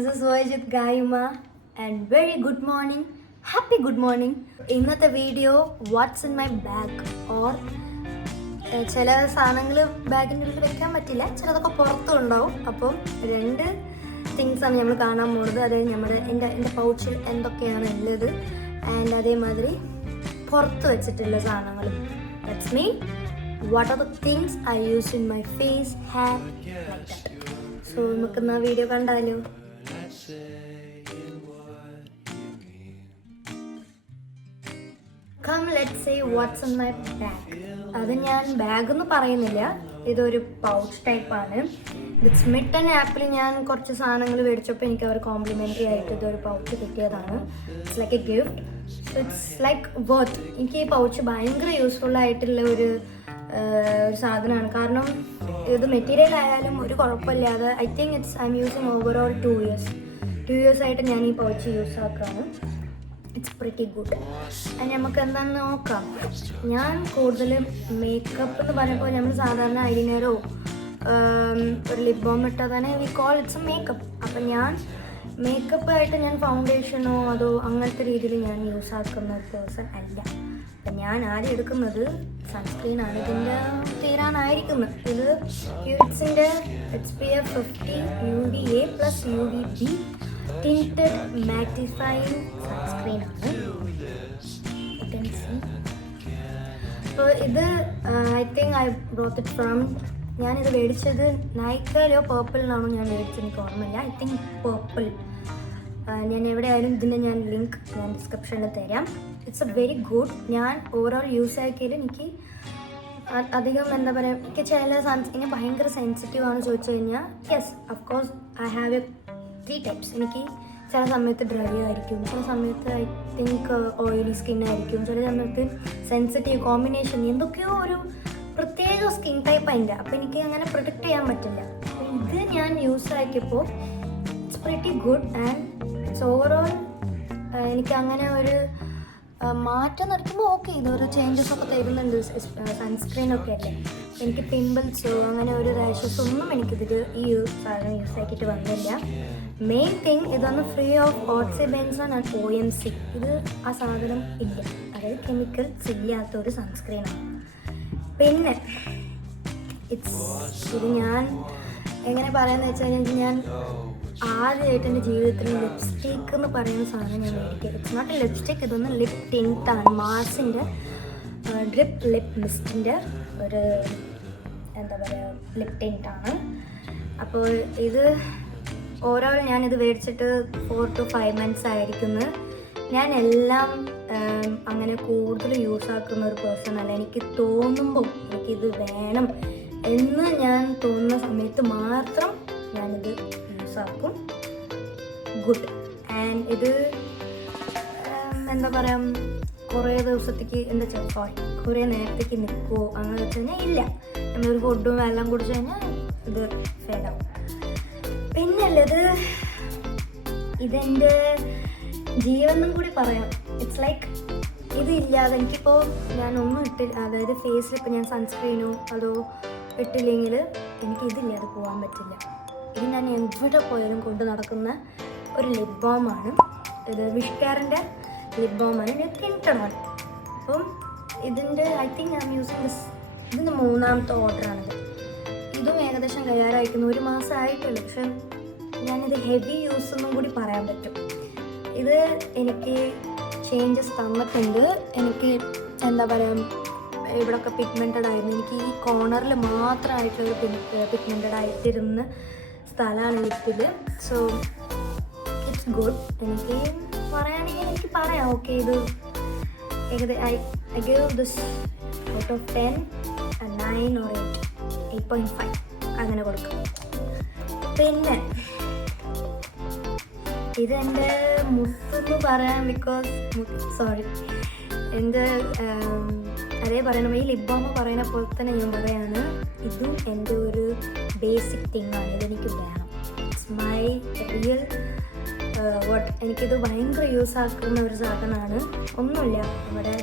This is Vajit Gaima and very good morning. Happy good morning. ഇന്നത്തെ video what's in my bag or ചില സാധനങ്ങൾ ബാഗിൻ്റെ ഉള്ളിൽ വെക്കാൻ പറ്റില്ല, ചിലതൊക്കെ പുറത്തും ഉണ്ടാവും. അപ്പം രണ്ട് തിങ്സാണ് നമ്മൾ കാണാൻ പോകുന്നത്. അതായത് എൻ്റെ പൗച്ചിൽ എന്തൊക്കെയാണ് ഉള്ളത് ആൻഡ് അതേമാതിരി പുറത്ത് വെച്ചിട്ടുള്ള സാധനങ്ങളും. That's mean what are the things I use in my face, hand, like that. So നമുക്കിന്ന് ആ വീഡിയോ കണ്ടാലോ. Come, let's say what's in my bag. അത് ഞാൻ ബാഗെന്ന് പറയുന്നില്ല, ഇതൊരു പൗച്ച് ടൈപ്പാണ്. ഇത് സ്മിട്ടൻ ആപ്പിൽ ഞാൻ കുറച്ച് സാധനങ്ങൾ മേടിച്ചപ്പോൾ എനിക്ക് അവർ കോംപ്ലിമെൻ്ററി ആയിട്ട് ഇതൊരു പൗച്ച് കിട്ടിയതാണ്. It's like A gift. It's like worth. എനിക്ക് ഈ പൗച്ച് ഭയങ്കര യൂസ്ഫുൾ ആയിട്ടുള്ള ഒരു സാധനമാണ്. കാരണം ഇത് മെറ്റീരിയൽ ആയാലും ഒരു കുഴപ്പമില്ലാതെ I think I M using overall 2 years ആയിട്ട് ഞാൻ ഈ പൗച്ച് യൂസ് ആക്കുകയാണ്. It's pretty good. അത് നമുക്ക് എന്താണെന്ന് നോക്കാം. ഞാൻ കൂടുതലും മേക്കപ്പ് എന്ന് പറയുമ്പോൾ നമ്മൾ സാധാരണ ഐലൈനറോ ഒരു ലിപ് ബാം ഇട്ടാൽ തന്നെ we call it's A makeup. അപ്പം ഞാൻ മേക്കപ്പായിട്ട് ഞാൻ ഫൗണ്ടേഷനോ അതോ അങ്ങനത്തെ രീതിയിൽ ഞാൻ യൂസ് ആക്കുന്ന പേഴ്സൺ അല്ല. അപ്പം ഞാൻ ആദ്യം എടുക്കുന്നത് സൺസ്ക്രീനാണ്. ഇതിൻ്റെ തീരാനായിരിക്കുന്നത്. ഇത് ക്യൂട്ട്സിൻ്റെ SPF 50 UVA + UVB tinted mattifying sunscreen ആണ്. You can see. അപ്പോൾ ഇത് I think I brought it from, ഞാനിത് മേടിച്ചത് നൈക്കയിലോ പേർപ്പിളിലാണോ ഞാൻ മേടിച്ചത്, എനിക്ക് ഓർമ്മയില്ല. I think purple. ഞാൻ എവിടെയായാലും ഇതിൻ്റെ ഞാൻ ലിങ്ക് ഞാൻ ഡിസ്ക്രിപ്ഷനിൽ തരാം. It's A very good. ഞാൻ ഓവറോൾ യൂസ് ആക്കിയാലും എനിക്ക് അധികം എന്താ പറയുക, എനിക്ക് ചില സൺസ്ക്രീൻ ഭയങ്കര സെൻസിറ്റീവ് ആണ് ചോദിച്ചു കഴിഞ്ഞാൽ yes of course I have A 3 types. എനിക്ക് ചില സമയത്ത് ഡ്രൈ ആയിരിക്കും, ചില സമയത്ത് ഐ തിങ്ക് ഓയിലി സ്കിൻ ആയിരിക്കും, ചില സമയത്ത് സെൻസിറ്റീവ് കോമ്പിനേഷൻ, എന്തൊക്കെയോ ഒരു പ്രത്യേക സ്കിൻ ടൈപ്പ് അതിൻ്റെ. അപ്പോൾ എനിക്ക് അങ്ങനെ പ്രൊഡക്റ്റ് ചെയ്യാൻ പറ്റില്ല. അപ്പോൾ ഇത് ഞാൻ യൂസ് ആക്കിയപ്പോൾ it's pretty good and it's overall എനിക്ക് അങ്ങനെ ഒരു മാറ്റം നടക്കുമ്പോൾ ഓക്കെ, ഇതൊരു ചേഞ്ചസ് ഒക്കെ തരുന്നുണ്ട്. സൺസ്ക്രീനൊക്കെ അല്ലേ. എനിക്ക് പിമ്പിൾസോ അങ്ങനെ ഒരു റാഷസ് ഒന്നും എനിക്കിതിൽ ഈ സാധനം യൂസ് ആക്കിയിട്ട് വന്നില്ല. മെയിൻ തിങ് ഇതൊന്ന് free of oxybenzone and OMC. ഇത് ആ സാധനം ഇല്ല, അതായത് കെമിക്കൽസ് ഇല്ലാത്തൊരു സൺസ്ക്രീനാണ്. പിന്നെ ഇത് ഞാൻ എങ്ങനെ പറയാമെന്ന് വെച്ച് കഴിഞ്ഞാൽ ഞാൻ ആദ്യമായിട്ട് എൻ്റെ ജീവിതത്തിൽ ലിപ്സ്റ്റിക്ക് എന്ന് പറയുന്ന സാധനം ഞാൻ മേടിക്കുക. ഇറ്റ്സ് നോട്ട് എ ലിപ്സ്റ്റിക്ക്, ഇതൊന്ന് ലിപ് ടിൻറ്റാണ്. മാർസിൻ്റെ ഡ്രിപ്പ് ലിപ് മിസ്റ്റിൻ്റെ ഒരു എന്താ പറയുക ലിപ് ടിൻറ്റാണ്. അപ്പോൾ ഇത് ഓവറോൾ ഞാനിത് മേടിച്ചിട്ട് 4 to 5 months ആയിരിക്കുന്നു. ഞാൻ എല്ലാം അങ്ങനെ കൂടുതൽ യൂസ് ആക്കുന്ന ഒരു പേഴ്സൺ അല്ല. എനിക്ക് തോന്നുമ്പോൾ എനിക്കിത് വേണം എന്ന് ഞാൻ തോന്നുന്ന സമയത്ത് മാത്രം ഞാനിത് യൂസ് ആക്കും. ഗുഡ്. ആൻഡ് ഇത് എന്താ പറയുക, കുറേ ദിവസത്തേക്ക് കുറേ നേരത്തേക്ക് നിൽക്കുമോ അങ്ങനെ വെച്ച് കഴിഞ്ഞാൽ ഇല്ല. നമ്മളൊരു ഫുഡും വെള്ളം കുടിച്ച് കഴിഞ്ഞാൽ ഇത് ഫേഡാവും. പിന്നുള്ളത് ഇതെൻ്റെ ജീവനും കൂടി പറയാം. ഇറ്റ്സ് ലൈക്ക് ഇതില്ലാതെ എനിക്കിപ്പോൾ ഞാനൊന്നും ഇട്ടില്ല, അതായത് ഫേസിൽ ഇപ്പോൾ ഞാൻ സൺസ്ക്രീനോ അതോ ഇട്ടില്ലെങ്കിൽ എനിക്ക് ഇതില്ലാതെ പോകാൻ പറ്റില്ല. ഇത് ഞാൻ എവിടെ പോയാലും കൊണ്ട് നടക്കുന്ന ഒരു ലിപ് ബാമാണ്. ഇത് വിഷ്കാറിൻ്റെ ലിപ് ബാമാണ്. ഇത് ടിൻറ്റഡാണ്. അപ്പം ഇതിൻ്റെ I think I M using this. ഇതിൻ്റെ 3ാമത്തെ ഓർഡറാണിത്. ഇതും ഏകദേശം കയ്യാറായിരിക്കുന്നു. 1 മാസം ആയിട്ടുള്ളൂ. പക്ഷെ ഞാനിത് ഹെവി യൂസ് എന്നും കൂടി പറയാൻ പറ്റും. ഇത് എനിക്ക് ചേഞ്ചസ് തന്നിട്ടുണ്ട്. എനിക്ക് എന്താ പറയുക, ഇവിടെയൊക്കെ പിഗ്മെൻറ്റഡ് ആയിരുന്നു. എനിക്ക് ഈ കോർണറിൽ മാത്രമായിട്ടുള്ള പിഗ്മെൻറ്റഡ് ആയിട്ടിരുന്ന സ്ഥലമാണ് ലിപ്പിൽ. So it's good. എനിക്ക് പറയുകയാണെങ്കിൽ എനിക്ക് പറയാം ഓക്കെ, ഇത് I give this out of 10 a 9 or 8.5 അങ്ങനെ കൊടുക്കും. പിന്നെ ഇതെൻ്റെ മുത്തെന്ന് പറയാം, ബിക്കോസ് എൻ്റെ അതേ പറയണം. ഈ ലിപ് ബാം പറയുന്ന പോലെ തന്നെ ഞാൻ പറയാണ്, ഇതും എൻ്റെ ഒരു ബേസിക് തിങ്ങാണ്. ഇതെനിക്ക് വേണം. ഇറ്റ്സ് മൈ റിയൽ എനിക്കിത് ഭയങ്കര യൂസ് ആക്കുന്ന ഒരു സാധനമാണ്. ഒന്നുമില്ല, നമ്മുടെ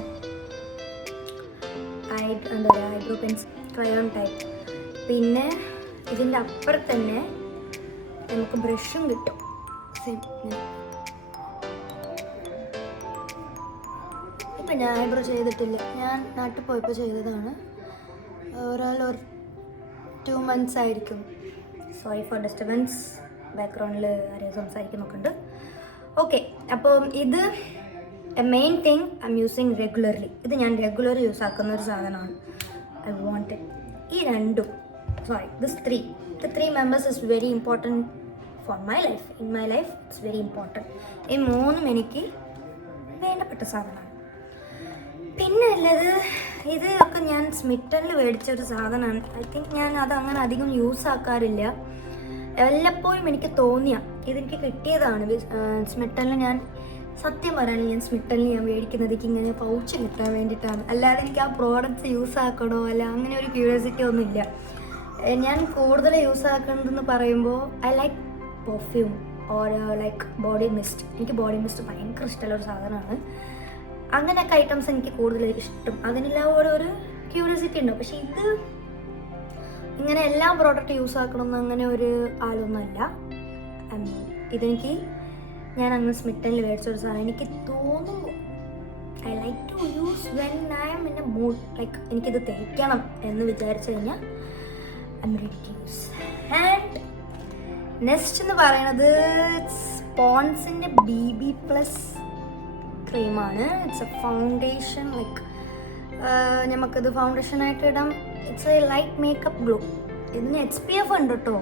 എന്താ പറയുക ഐബ്രോ പെൻസിൽ ക്രയോൺ ടൈപ്പ്. പിന്നെ ഇതിൻ്റെ അപ്പുറത്ത് തന്നെ നമുക്ക് ബ്രഷും കിട്ടും. സെയിം. ഇപ്പം ഞാൻ ഐബ്രോ ചെയ്തിട്ടില്ല, ഞാൻ നാട്ടിൽ പോയപ്പോൾ ചെയ്തതാണ്. ഒരു 2 months ആയിരിക്കും. സോറി ഫോർ ഡിസ്റ്റർബൻസ്, ബാക്ക്ഗ്രൗണ്ടിൽ ആരെയും സംസാരിക്കുന്നൊക്കെ ഉണ്ട്. ഓക്കെ, അപ്പം ഇത് main thing I M using regularly. ഇത് ഞാൻ റെഗുലർ യൂസ് ആക്കുന്ന ഒരു സാധനമാണ്. I want it. ഈ രണ്ടും the three members is very important for my life. In my life it's very important. ഈ മൂന്നും എനിക്ക് വേണ്ടപ്പെട്ട സാധനമാണ്. പിന്നെ ഉള്ളത് ഇത് ഒക്കെ ഞാൻ സ്മിറ്റനിൽ മേടിച്ച ഒരു സാധനമാണ്. ഐ തിങ്ക് ഞാൻ അത് അങ്ങനെ അധികം യൂസ് ആക്കാറില്ല. വല്ലപ്പോഴും എനിക്ക് തോന്നിയ ഇതെനിക്ക് കിട്ടിയതാണ്. സ്മിറ്റനിൽ ഞാൻ സത്യം പറയുകയാണെങ്കിൽ ഞാൻ സ്മിറ്റനിൽ ഞാൻ മേടിക്കുന്നത് എനിക്ക് ഇങ്ങനെ പൗച്ച് കിട്ടാൻ വേണ്ടിയിട്ടാണ്. അല്ലാതെ എനിക്ക് ആ പ്രോഡക്റ്റ്സ് യൂസ് ആക്കണോ അല്ല അങ്ങനെ ഒരു ക്യൂരിയോസിറ്റി ഒന്നുമില്ല. ഞാൻ കൂടുതൽ യൂസ് ആക്കുന്നതെന്ന് പറയുമ്പോൾ I like perfume or like body mist. എനിക്ക് ബോഡി മിസ്റ്റ് ഭയങ്കര ഇഷ്ടമുള്ള ഒരു സാധനമാണ്. അങ്ങനെയൊക്കെ ഐറ്റംസ് എനിക്ക് കൂടുതൽ ഇഷ്ടം. അതിനെല്ലാം ഓരോ ക്യൂരിയോസിറ്റി ഉണ്ടാവും. പക്ഷെ ഇത് ഇങ്ങനെ എല്ലാ പ്രോഡക്റ്റ് യൂസ് ആക്കണമെന്ന് അങ്ങനെ ഒരു ആളൊന്നുമല്ല. ഇതെനിക്ക് ഞാൻ അങ്ങനെ സ്മിറ്റനിൽ മേടിച്ചൊരു സാധനം. എനിക്ക് തോന്നുന്നു I like to use when I am in a mood. Like എനിക്കിത് തേക്കണം എന്ന് വിചാരിച്ചു കഴിഞ്ഞാൽ I am ready to use. And next എന്ന് പറയുന്നത് പോൺസിൻ്റെ BB+ ക്രീമാണ്. It's a foundation. ലൈക്ക് നമുക്കിത് ഫൗണ്ടേഷനായിട്ട് ഇടാം. It's a light makeup glow. ഇതിന് HPF ഉണ്ട് കേട്ടോ,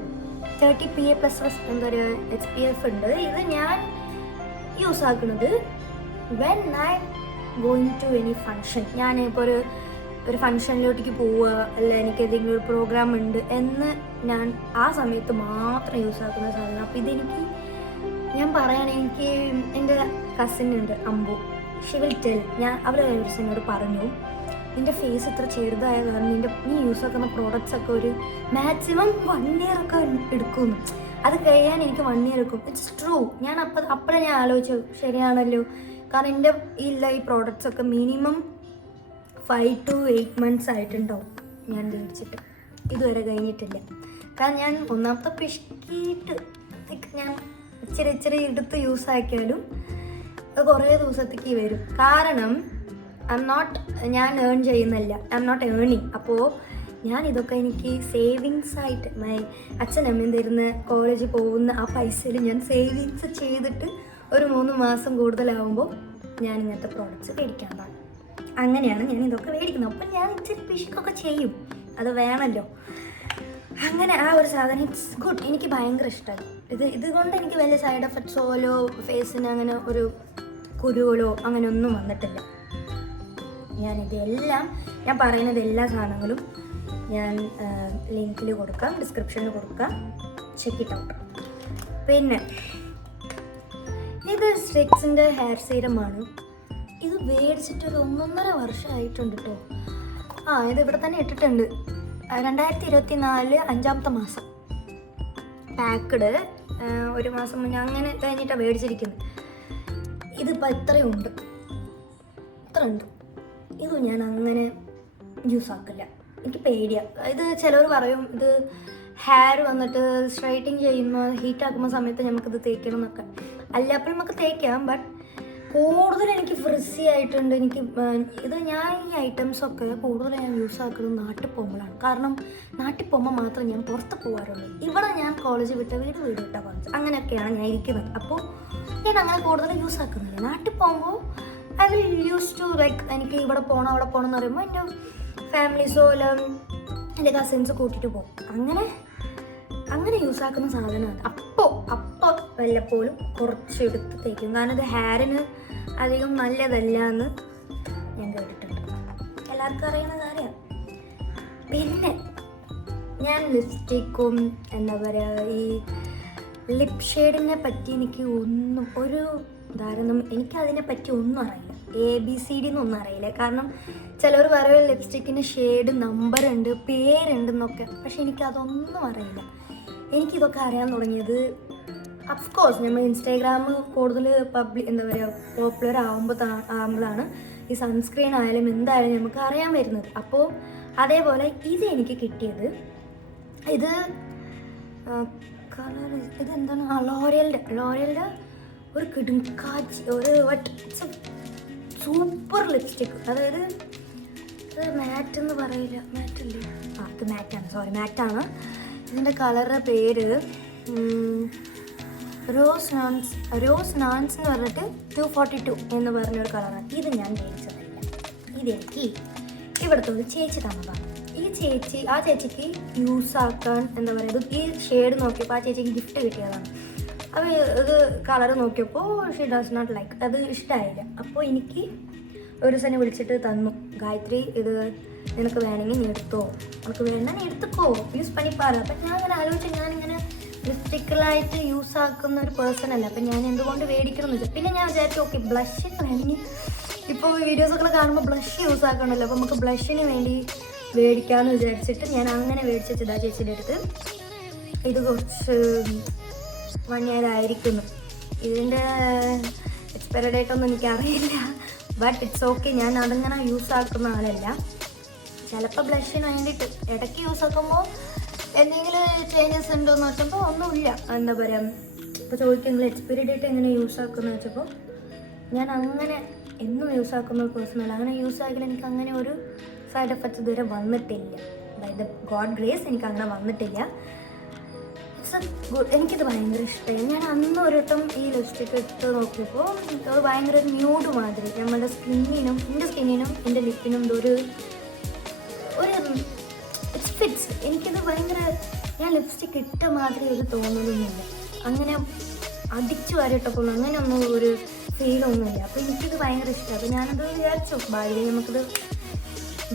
30 PA+ എന്താ പറയുക HPF ഉണ്ട്. ഇത് ഞാൻ യൂസ് ആക്കുന്നത് when I going to any function. ഞാനിപ്പോൾ ഒരു ഫങ്ഷനിലോട്ടേക്ക് പോവുക അല്ല എനിക്ക് ഏതെങ്കിലും ഒരു പ്രോഗ്രാം ഉണ്ട് എന്ന് ഞാൻ ആ സമയത്ത് മാത്രം യൂസ് ആക്കുന്ന സാധനം. അപ്പോൾ ഇതെനിക്ക് ഞാൻ പറയുകയാണെങ്കിൽ എനിക്ക് എൻ്റെ കസിനുണ്ട് അമ്പു, ഷി വിൽ ടെൽ. അവർ എന്നോട് പറഞ്ഞു നിൻ്റെ ഫേസ് ഇത്ര ചെറുതായ കാരണം നീ യൂസ് ആക്കുന്ന പ്രോഡക്റ്റ്സ് ഒക്കെ ഒരു മാക്സിമം 1 year ഒക്കെ എടുക്കുന്നു. അത് കഴിയാൻ എനിക്ക് 1 year എടുക്കും. It's true. ഞാൻ അപ്പോഴേ ഞാൻ ആലോചിച്ചു ശരിയാണല്ലോ. കാരണം എൻ്റെ ഈ പ്രോഡക്റ്റ്സ് ഒക്കെ മിനിമം 5 to 8 months ആയിട്ടുണ്ടാവും ഞാൻ മേടിച്ചിട്ട്. ഇതുവരെ കഴിഞ്ഞിട്ടില്ല. കാരണം ഞാൻ ഒന്നാമത്തെ പിഷ്കിയിട്ട് ഞാൻ ഇച്ചിരി എടുത്ത് യൂസ് ആക്കിയാലും അത് കുറേ ദിവസത്തേക്ക് വരും. കാരണം ഞാൻ ഏൺ ചെയ്യുന്നില്ല, ഐ എം നോട്ട് ഏണിങ്. അപ്പോൾ ഞാൻ ഇതൊക്കെ എനിക്ക് സേവിങ്സ് ആയിട്ട് അച്ഛനമ്മയും തരുന്ന കോളേജിൽ പോകുന്ന ആ പൈസയിൽ ഞാൻ സേവിങ്സ് ചെയ്തിട്ട് ഒരു 3 മാസം കൂടുതലാവുമ്പോൾ ഞാൻ ഇങ്ങനത്തെ പ്രോഡക്റ്റ്സ് മേടിക്കാറുണ്ട്. അങ്ങനെയാണ് ഞാൻ ഇതൊക്കെ മേടിക്കുന്നത്. അപ്പം ഞാൻ ഇച്ചിരി പിശുക്കൊക്കെ ചെയ്യും, അത് വേണമല്ലോ. അങ്ങനെ ആ ഒരു സാധനം ഇറ്റ്സ് ഗുഡ്. എനിക്ക് ഭയങ്കര ഇഷ്ടമായി. ഇതുകൊണ്ട് എനിക്ക് വലിയ സൈഡ് എഫക്ട്സോലോ ഫേസിന് അങ്ങനെ ഒരു കുരുകളോ അങ്ങനെ ഒന്നും വന്നിട്ടില്ല. ഞാൻ പറയുന്നത് എല്ലാ സാധനങ്ങളും ഞാൻ ലിങ്കിൽ കൊടുക്കാം, ഡിസ്ക്രിപ്ഷനിൽ കൊടുക്കാം, ചെക്ക് ഇറ്റ് ഔട്ട്. പിന്നെ ഇത് സ്ട്രിക്സിൻ്റെ ഹെയർ സീറമാണ്. ഇത് മേടിച്ചിട്ട് ഒരു 1.5 വർഷമായിട്ടുണ്ട് കേട്ടോ. ഇത് ഇവിടെ തന്നെ ഇട്ടിട്ടുണ്ട്. 2024 5ാമത്തെ മാസം പാക്കഡ്. 1 മാസം മുന്നേ അങ്ങനെ കഴിഞ്ഞിട്ടാണ് മേടിച്ചിരിക്കുന്നത്. ഇതിപ്പോൾ ഇത്ര ഉണ്ട്. ഇത് ഞാൻ അങ്ങനെ യൂസ് ആക്കില്ല, എനിക്ക് പേടിയാണ്. ഇത് ചിലവർ പറയും ഇത് ഹെയർ വന്നിട്ട് സ്ട്രൈറ്റിങ് ചെയ്യുമ്പോൾ ഹീറ്റാക്കുമ്പോൾ സമയത്ത് നമുക്കിത് തേക്കണം എന്നൊക്കെ. അല്ല, അപ്പോൾ നമുക്ക് തേക്കാം. ബട്ട് കൂടുതൽ എനിക്ക് ഫ്രിസി ആയിട്ടുണ്ട്. ഞാൻ ഈ ഐറ്റംസൊക്കെ കൂടുതൽ ഞാൻ യൂസ് ആക്കുന്നത് നാട്ടിൽ പോകുമ്പോഴാണ്. കാരണം നാട്ടിൽ പോകുമ്പോൾ മാത്രം ഞാൻ പുറത്ത് പോകാറുള്ളൂ. ഇവിടെ ഞാൻ കോളേജ് വിട്ട വീട് വിട്ട കോളേജ് അങ്ങനെയൊക്കെയാണ് ഞാൻ ഇരിക്കുന്നത്. അപ്പോൾ ഞാൻ അങ്ങനെ കൂടുതൽ യൂസ് ആക്കുന്നില്ല. നാട്ടിൽ പോകുമ്പോൾ I will use to like എനിക്ക് ഇവിടെ പോകണം അവിടെ പോകണം എന്ന് പറയുമ്പോൾ എൻ്റെ ഫാമിലീസോ അല്ല എൻ്റെ കസിൻസ് കൂട്ടിയിട്ട് പോകും. അങ്ങനെ യൂസ് ആക്കുന്ന സാധനമാണ്. അപ്പോൾ വല്ലപ്പോഴും കുറച്ചെടുത്ത് തേക്കും. കാരണം ഇത് ഹെയറിന് അധികം നല്ലതല്ല എന്ന് ഞാൻ കേട്ടിട്ടുണ്ട്, എല്ലാവർക്കും അറിയുന്ന കാര്യമാണ്. പിന്നെ ഞാൻ ലിപ്സ്റ്റിക്കും എന്താ പറയുക ഈ ലിപ് ഷെയ്ഡിനെ പറ്റി എനിക്ക് ഒരു ധാരണ എനിക്കതിനെ പറ്റി ഒന്നും അറിയില്ല. ABCD എന്നൊന്നും അറിയില്ല. കാരണം ചിലർ പറയും ലിപ്സ്റ്റിക്കിന് ഷെയ്ഡ് നമ്പറുണ്ട് പേരുണ്ടെന്നൊക്കെ. പക്ഷെ എനിക്കതൊന്നും അറിയില്ല. എനിക്കിതൊക്കെ അറിയാൻ തുടങ്ങിയത് അഫ്കോഴ്സ് നമ്മൾ ഇൻസ്റ്റാഗ്രാം കൂടുതൽ പോപ്പുലർ ആകുമ്പോഴാണ് ഈ സൺസ്ക്രീൻ ആയാലും എന്തായാലും നമുക്ക് അറിയാൻ വരുന്നത്. അപ്പോൾ അതേപോലെ ഇത് എനിക്ക് കിട്ടിയത് ഇതെന്താണ് ലോറിയലിൻ്റെ ഒരു കിടുക്കാച്ചി ഒരു സൂപ്പർ ലിപ്സ്റ്റിക്ക്. അതായത് ഇത് മാറ്റ് എന്ന് പറയില്ല, മാറ്റല്ലേ, ഇത് മാറ്റാണ്, സോറി മാറ്റാണ്. ഇതിൻ്റെ കളറുടെ പേര് റോസ് നാൻസ് എന്ന് പറഞ്ഞിട്ട് 242 എന്ന് പറഞ്ഞൊരു കളറാണ്. ഇത് ഞാൻ മേടിച്ചതല്ല, ഇതെനിക്ക് ഇവിടുത്തെ ഒരു ചേച്ചി തന്നതാണ്. ആ ചേച്ചിക്ക് യൂസ് ആക്കാൻ എന്താ പറയുക, ഈ ഷെയ്ഡ് നോക്കിയപ്പോൾ ആ ചേച്ചിക്ക് ഗിഫ്റ്റ് കിട്ടിയതാണ്. അപ്പോൾ ഇത് കളർ നോക്കിയപ്പോൾ ഷീ ഡസ് നോട്ട് ലൈക്ക്, അത് ഇഷ്ടമായില്ല. അപ്പോൾ എനിക്ക് ഒരു ദിവസം വിളിച്ചിട്ട് തന്നു, ഗായത്രി ഇത് നിനക്ക് വേണമെങ്കിൽ നീ എടുത്തോ, നിനക്ക് വേണ്ട നീ എടുത്തുക്കോ, യൂസ് പണിപ്പാറ്. അപ്പം ഞാൻ അങ്ങനെ ആലോചിച്ചു, ഞാനിങ്ങനെ ലിപ്സ്റ്റിക്കലായിട്ട് യൂസ് ആക്കുന്ന ഒരു പേഴ്സൺ അല്ല, അപ്പം ഞാൻ എന്തുകൊണ്ട് മേടിക്കണം എന്ന് വെച്ചാൽ പിന്നെ ഞാൻ വിചാരിച്ചു ഓക്കെ ബ്ലഷിന് വേണമെങ്കിൽ ഇപ്പോൾ വീഡിയോസൊക്കെ കാണുമ്പോൾ ബ്ലഷ് യൂസ് ആക്കണമല്ലോ, അപ്പോൾ നമുക്ക് ബ്ലഷിന് വേണ്ടി മേടിക്കാമെന്ന് വിചാരിച്ചിട്ട് ഞാൻ അങ്ങനെ മേടിച്ച് വെച്ചതാ ചേച്ചിയുടെ അടുത്ത്. ഇത് കുറച്ച് 1 year ആയിരിക്കുന്നു. ഇതിൻ്റെ എക്സ്പയറി ഡേറ്റ് ഒന്നും എനിക്കറിയില്ല, ബട്ട് ഇറ്റ്സ് ഓക്കെ. ഞാൻ അതങ്ങനെ യൂസ് ആക്കുന്ന ആളല്ല. ചിലപ്പോൾ ബ്ലഷിന് വേണ്ടിയിട്ട് ഇടയ്ക്ക് യൂസ് ആക്കുമ്പോൾ എന്തെങ്കിലും ചേഞ്ചസ് ഉണ്ടോ എന്ന് വെച്ചപ്പോൾ ഒന്നുമില്ല. എന്താ പറയുക, ഇപ്പോൾ ചോദിക്കുമെങ്കിൽ എക്സ്പയറി ഡേറ്റ് എങ്ങനെ യൂസ് ആക്കുമെന്ന് വെച്ചപ്പോൾ ഞാൻ അങ്ങനെ എന്നും യൂസ് ആക്കുന്ന ഒരു പേഴ്സണൽ, അങ്ങനെ യൂസ് ആക്കിയാൽ എനിക്ക് അങ്ങനെ ഒരു സൈഡ് എഫക്ട്സ് ഇതുവരെ വന്നിട്ടില്ല. ബൈ ദ ഗോഡ് ഗ്രേസ് എനിക്ക് അങ്ങനെ വന്നിട്ടില്ല. എനിക്കിത് ഭയങ്കര ഇഷ്ടമായി. ഞാൻ അന്ന് ഒരു വട്ടം ഈ ലിപ്സ്റ്റിക്ക് ഇട്ട് നോക്കിയപ്പോൾ അത് ഭയങ്കര ഒരു ന്യൂഡ് മാതിരി നമ്മുടെ സ്കിന്നിനും എൻ്റെ ലിപ്പിനും ഒരു ഇറ്റ്സ് ഫിറ്റ്സ്. എനിക്കിത് ഭയങ്കര, ഞാൻ ലിപ്സ്റ്റിക്ക് ഇട്ട മാതിരി ഒരു തോന്നലൊന്നുമില്ല, അങ്ങനെ അടിച്ചു വരട്ടപ്പോൾ അങ്ങനെയൊന്നും ഒരു ഫീലൊന്നുമില്ല. അപ്പോൾ എനിക്കിത് ഭയങ്കര ഇഷ്ടമാണ്. അപ്പോൾ ഞാനത് വിചാരിച്ചു ഭാര്യ നമുക്കിത്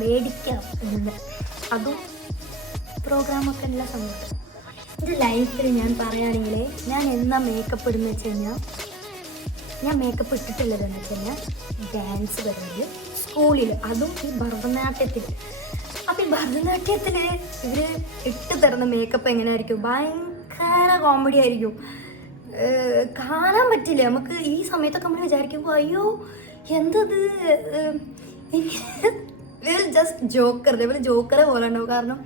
മേടിക്കാം എന്ന്. അതും പ്രോഗ്രാമൊക്കെ എല്ലാ സമയത്ത്. എൻ്റെ ലൈഫിൽ ഞാൻ പറയുകയാണെങ്കിൽ ഞാൻ എന്നാ മേക്കപ്പ് ഇടുന്നത് വെച്ച് കഴിഞ്ഞാൽ, ഞാൻ മേക്കപ്പ് ഇട്ടിട്ടുള്ളതെന്ന് വെച്ച് കഴിഞ്ഞാൽ ഡാൻസ് വരുന്നത് സ്കൂളിൽ, അതും ഈ ഭരതനാട്യത്തിൽ. അപ്പോൾ ഈ ഭരതനാട്യത്തിൽ ഇവർ ഇട്ട് തരുന്ന മേക്കപ്പ് എങ്ങനെയായിരിക്കും, ഭയങ്കര കോമഡി ആയിരിക്കും, കാണാൻ പറ്റില്ല നമുക്ക്. ഈ സമയത്തൊക്കെ നമ്മൾ വിചാരിക്കുമ്പോൾ അയ്യോ എന്തത്, ഇവർ ജസ്റ്റ് ജോക്കറെ പോലെ ഉണ്ടാവും. കാരണം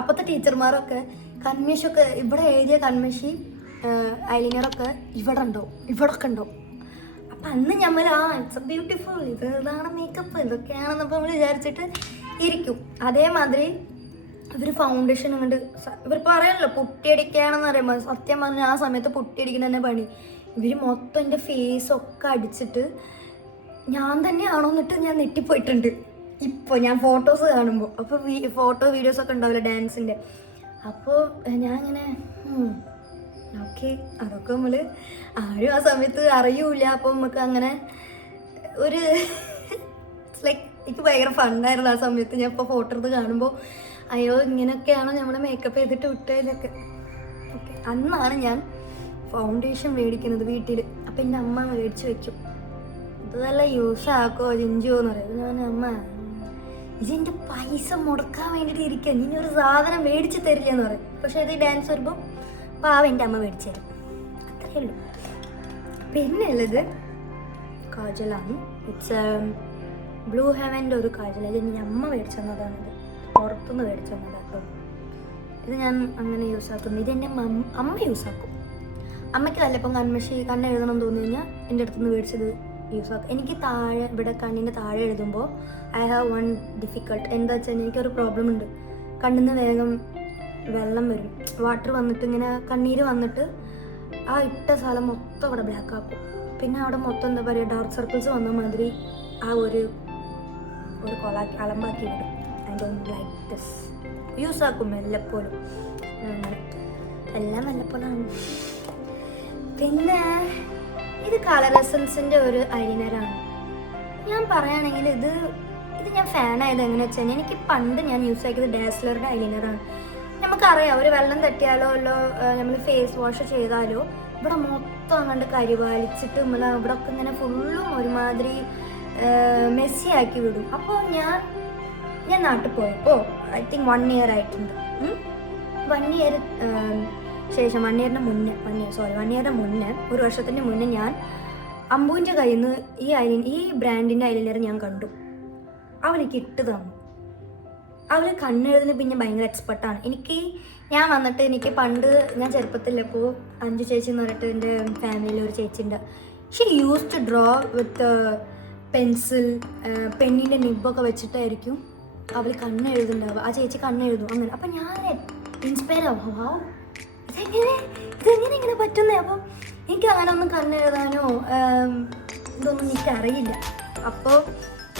അപ്പോഴത്തെ ടീച്ചർമാരൊക്കെ കൺമേഷൊക്കെ ഇവിടെ എഴുതിയ കൺമേഷി ഐലൈനറൊക്കെ ഇവിടൊക്കെ ഉണ്ടാവും. അപ്പം അന്ന് നമ്മൾ ഇറ്റ്സ് ബ്യൂട്ടിഫുൾ, ഇതാണ് മേക്കപ്പ്, ഇതൊക്കെയാണെന്നപ്പോൾ നമ്മൾ വിചാരിച്ചിട്ട് ഇരിക്കും. അതേമാതിരി ഇവർ ഫൗണ്ടേഷൻ അങ്ങോട്ട് ഇവർ പറയണല്ലോ പുട്ടിയടിക്കുകയാണെന്ന് പറയുമ്പോൾ, സത്യം പറഞ്ഞാൽ ആ സമയത്ത് പുട്ടിയടിക്കുന്ന തന്നെ പണി. ഇവർ മൊത്തം എൻ്റെ ഫേസൊക്കെ അടിച്ചിട്ട് ഞാൻ തന്നെയാണോ എന്നിട്ട് ഞാൻ നെട്ടിപ്പോയിട്ടുണ്ട് ഇപ്പോൾ ഞാൻ ഫോട്ടോസ് കാണുമ്പോൾ. അപ്പോൾ വീഡിയോസൊക്കെ ഉണ്ടാവില്ല ഡാൻസിൻ്റെ. അപ്പോൾ ഞാൻ ഇങ്ങനെ ഓക്കെ അതൊക്കെ നമ്മൾ ആരും ആ സമയത്ത് അറിയൂല. അപ്പോൾ നമുക്ക് അങ്ങനെ ഒരു ലൈക്ക് എനിക്ക് ഭയങ്കര ഫണ്ണായിരുന്നു ആ സമയത്ത്. ഞാൻ ഇപ്പോൾ ഫോട്ടോ എടുത്ത് കാണുമ്പോൾ അയ്യോ ഇങ്ങനെയൊക്കെയാണോ നമ്മുടെ മേക്കപ്പ് ചെയ്തിട്ട് വിട്ടതിലൊക്കെ. ഓക്കെ അന്നാണ് ഞാൻ ഫൗണ്ടേഷൻ മേടിക്കുന്നത് വീട്ടിൽ. അപ്പം എൻ്റെ അമ്മ മേടിച്ച് വെക്കും, ഇതെല്ലാം യൂസ് ആക്കോ ജിഞ്ചുവോ എന്ന് പറയും. ഞാൻ അമ്മ ഇതിൻ്റെ പൈസ മുടക്കാൻ വേണ്ടിയിട്ട് ഇരിക്കുക, ഇനി ഒരു സാധനം മേടിച്ച് തരില്ല എന്ന് പറയും. പക്ഷേ ഇത് ഡാൻസ് വരുമ്പോൾ പാവം എൻ്റെ അമ്മ മേടിച്ച് തരും, അത്രയേ ഉള്ളൂ. പിന്നെ ഉള്ളത് കാജലാണ്. ഇറ്റ്സ് ബ്ലൂ ഹെവൻ്റെ ഒരു കാജൽ. ഇത് എൻ്റെ അമ്മ മേടിച്ചു തന്നതാണിത്, പുറത്തുനിന്ന് മേടിച്ചു തന്നതാട്ടോ. ഇത് ഞാൻ അങ്ങനെ യൂസ് ആക്കുന്നു. ഇത് എൻ്റെ അമ്മ യൂസ് ആക്കും. അമ്മയ്ക്ക് വല്ലപ്പം കണ്ണ് എഴുതണം തോന്നി കഴിഞ്ഞാൽ എൻ്റെ അടുത്തുനിന്ന് മേടിച്ചത് യൂസ് ആക്കും. എനിക്ക് താഴെ ഇവിടെ കണ്ണിൻ്റെ താഴെ എഴുതുമ്പോൾ ഐ ഹാവ് വൺ ഡിഫിക്കൾട്ട്. എന്താ വെച്ചാൽ എനിക്കൊരു പ്രോബ്ലം ഉണ്ട്, കണ്ണിൽ നിന്ന് വേഗം വെള്ളം വരും, വാട്ടർ വന്നിട്ട് ഇങ്ങനെ കണ്ണീര് വന്നിട്ട് ആ ഇട്ട സ്ഥലം മൊത്തം അവിടെ ബ്ലാക്ക് ആക്കും. പിന്നെ അവിടെ മൊത്തം എന്താ പറയുക ഡാർക്ക് സർക്കിൾസ് വന്ന മാതിരി ആ ഒരു കൊളാക്കി അലമ്പാക്കി വിടും. I don't like this. Use ആക്കും എല്ലപ്പോഴും, എല്ലാം എല്ലപ്പോഴാണ്. പിന്നെ ഇത് കളർ എസൻസിൻ്റെ ഒരു ഐലൈനറാണ്. ഞാൻ പറയുകയാണെങ്കിൽ ഇത് ഞാൻ ഫാനായത് എങ്ങനെയാണെന്ന് വെച്ചാൽ എനിക്ക് പണ്ട് ഞാൻ യൂസ് ആക്കിയത് ഡാസ്ലറുടെ ഐലൈനറാണ്. നമുക്കറിയാം ഒരു വെള്ളം തട്ടിയാലോ നമ്മൾ ഫേസ് വാഷ് ചെയ്താലോ ഇവിടെ മൊത്തം അങ്ങോട്ട് കരിവാലിച്ചിട്ട് നമ്മൾ ഇവിടെ ഒക്കെ ഇങ്ങനെ ഫുള്ളും ഒരുമാതിരി മെസ്സി ആക്കി വിടും. അപ്പോൾ ഞാൻ നാട്ടിൽ പോയപ്പോൾ ഐ തിങ്ക് 1 year ആയിട്ടുണ്ട്. 1 year ശേഷം 1 yearന് മുന്നേ 1 yearന് മുന്നേ, ഒരു വർഷത്തിന് മുന്നേ ഞാൻ അമ്പുവിൻ്റെ കയ്യിൽ നിന്ന് ഈ ബ്രാൻഡിൻ്റെ ഐലൈനർ ഞാൻ കണ്ടു. അവൾക്ക് ഇട്ട് തന്നു. അവൾ കണ്ണെഴുതുന്ന പിന്നെ ഭയങ്കര എക്സ്പെർട്ടാണ്. എനിക്ക് പണ്ട് ഞാൻ ചെറുപ്പത്തിലപ്പോൾ 5 ചേച്ചി എന്ന് പറഞ്ഞിട്ട് എൻ്റെ ഫാമിലിയിൽ ഒരു ചേച്ചി ഉണ്ട്. She use to draw with pencil, പെണ്ണിൻ്റെ നിബൊക്കെ വെച്ചിട്ടായിരിക്കും അവൾ കണ്ണ് എഴുതുന്നുണ്ടാവുക. ആ ചേച്ചി കണ്ണ് എഴുതും അങ്ങനെ. അപ്പം ഞാൻ ഇൻസ്പയർ ആവും, വാ ഇതെങ്ങനെ ഇങ്ങനെ പറ്റുന്നത്. അപ്പം എനിക്ക് അങ്ങനെ ഒന്നും കണ്ണ് എഴുതാനോ ഇതൊന്നും എനിക്കറിയില്ല. അപ്പോൾ